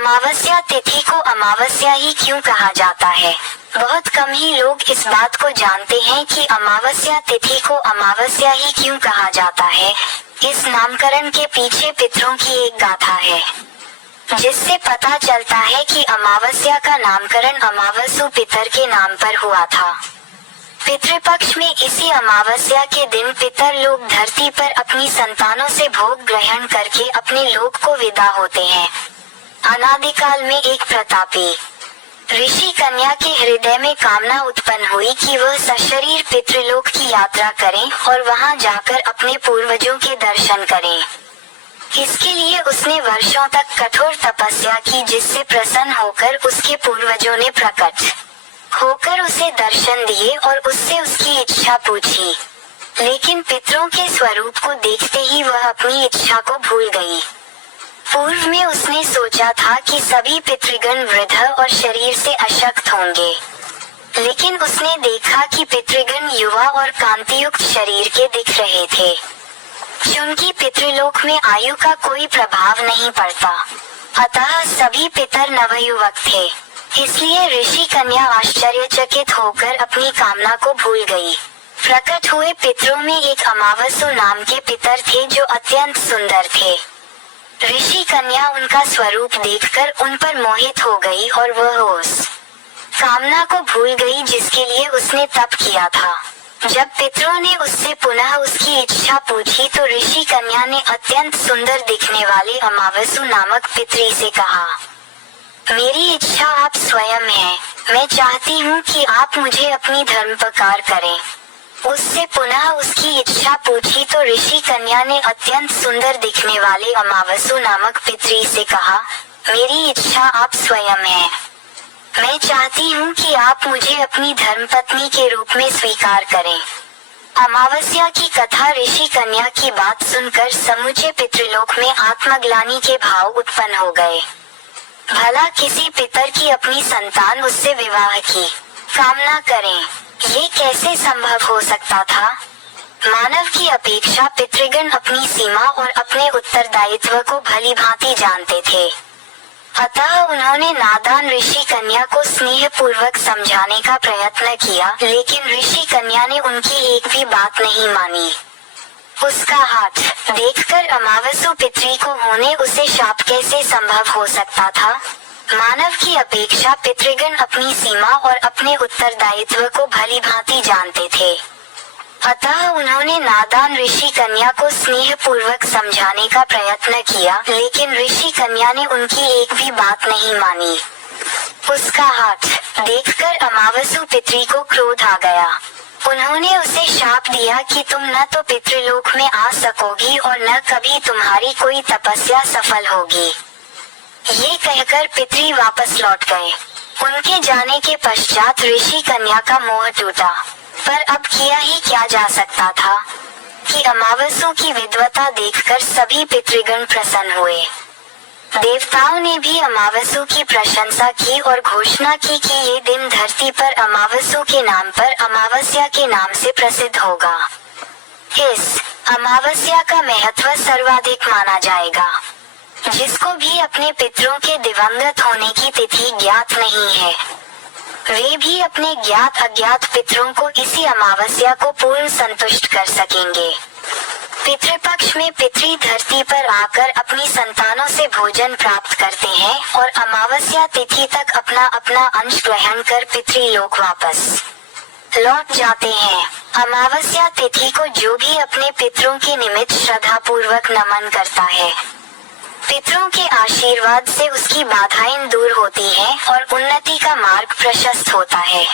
अमावस्या तिथि को अमावस्या ही क्यों कहा जाता है? बहुत कम ही लोग इस बात को जानते हैं कि अमावस्या तिथि को अमावस्या ही क्यों कहा जाता है। इस नामकरण के पीछे पितरों की एक गाथा है, जिससे पता चलता है कि अमावस्या का नामकरण अमावसु पितर के नाम पर हुआ था। पितृपक्ष में इसी अमावस्या के दिन पितर लोग धरती पर अपनी संतानों से भोग ग्रहण करके अपने लोक को विदा होते हैं। अनादिकाल में एक प्रतापी ऋषि कन्या के हृदय में कामना उत्पन्न हुई कि वह सशरीर पितृलोक की यात्रा करें और वहां जाकर अपने पूर्वजों के दर्शन करें। इसके लिए उसने वर्षों तक कठोर तपस्या की, जिससे प्रसन्न होकर उसके पूर्वजों ने प्रकट होकर उसे दर्शन दिए और उससे उसकी इच्छा पूछी। लेकिन पितरों के स्वरूप को देखते ही वह अपनी इच्छा को भूल गई। पूर्व में उसने सोचा था कि सभी पितृगण वृद्ध और शरीर से अशक्त होंगे, लेकिन उसने देखा कि पितृगण युवा और कांतियुक्त शरीर के दिख रहे थे। चूंकि पितृलोक में आयु का कोई प्रभाव नहीं पड़ता, अतः सभी पितर नवयुवक थे। इसलिए ऋषि कन्या आश्चर्यचकित होकर अपनी कामना को भूल गई। प्रकट हुए पितरों में एक अमावसु नाम के पितर थे जो अत्यंत सुंदर थे। ऋषि कन्या उनका स्वरूप देखकर उन पर मोहित हो गई और वह उस कामना को भूल गई जिसके लिए उसने तप किया था। जब पितरों ने उससे पुनः उसकी इच्छा पूछी तो ऋषि कन्या ने अत्यंत सुंदर दिखने वाले अमावसु नामक पितरी से कहा, मेरी इच्छा आप स्वयं है। मैं चाहती हूँ कि आप मुझे अपनी धर्मोपकार करें। उससे पुनः उसकी इच्छा पूछी तो ऋषि कन्या ने अत्यंत सुंदर दिखने वाले अमावसु नामक पितरी से कहा, मेरी इच्छा आप स्वयं है। मैं चाहती हूँ कि आप मुझे अपनी धर्मपत्नी के रूप में स्वीकार करें। अमावस्या की कथा ऋषि कन्या की बात सुनकर समूचे पितृलोक में आत्मग्लानि के भाव उत्पन्न हो गए। भला किसी पितर की अपनी संतान उससे विवाह की कामना करें, ये कैसे संभव हो सकता था? मानव की अपेक्षा पितृगण अपनी सीमा और अपने उत्तरदायित्व को भली भांति जानते थे। अतः उन्होंने नादान ऋषि कन्या को स्नेह पूर्वक समझाने का प्रयत्न किया, लेकिन ऋषि कन्या ने उनकी एक भी बात नहीं मानी। उसका हाथ देखकर अमावसु पितरी को होने उसे शाप कैसे संभव हो सकता था? मानव की अपेक्षा पितृगण अपनी सीमा और अपने उत्तरदायित्व को भली भांति जानते थे। अतः उन्होंने नादान ऋषि कन्या को स्नेह पूर्वक समझाने का प्रयत्न किया, लेकिन ऋषि कन्या ने उनकी एक भी बात नहीं मानी। उसका हाथ देखकर अमावसु पितरी को क्रोध आ गया। उन्होंने उसे शाप दिया कि तुम न तो पितृलोक में आ सकोगी और न कभी तुम्हारी कोई तपस्या सफल होगी। ये कहकर पितरी वापस लौट गए। उनके जाने के पश्चात ऋषि कन्या का मोह टूटा, पर अब किया ही क्या जा सकता था कि अमावसु की विद्वता देखकर सभी पितृगण प्रसन्न हुए। देवताओं ने भी अमावसु की प्रशंसा की और घोषणा की कि ये दिन धरती पर अमावसु के नाम पर अमावस्या के नाम से प्रसिद्ध होगा। इस अमावस्या का महत्व सर्वाधिक माना जाएगा। जिसको भी अपने पितरों के दिवंगत होने की तिथि ज्ञात नहीं है, वे भी अपने ज्ञात अज्ञात पितरों को इसी अमावस्या को पूर्ण संतुष्ट कर सकेंगे। पितृपक्ष में पितरी धरती पर आकर अपनी संतानों से भोजन प्राप्त करते हैं और अमावस्या तिथि तक अपना अपना अंश ग्रहण कर पितृलोक वापस लौट जाते हैं। अमावस्या तिथि को जो भी अपने पितरों के निमित्त श्रद्धा पूर्वक नमन करता है, पितरों के आशीर्वाद से उसकी बाधाएं दूर होती हैं और उन्नति का मार्ग प्रशस्त होता है।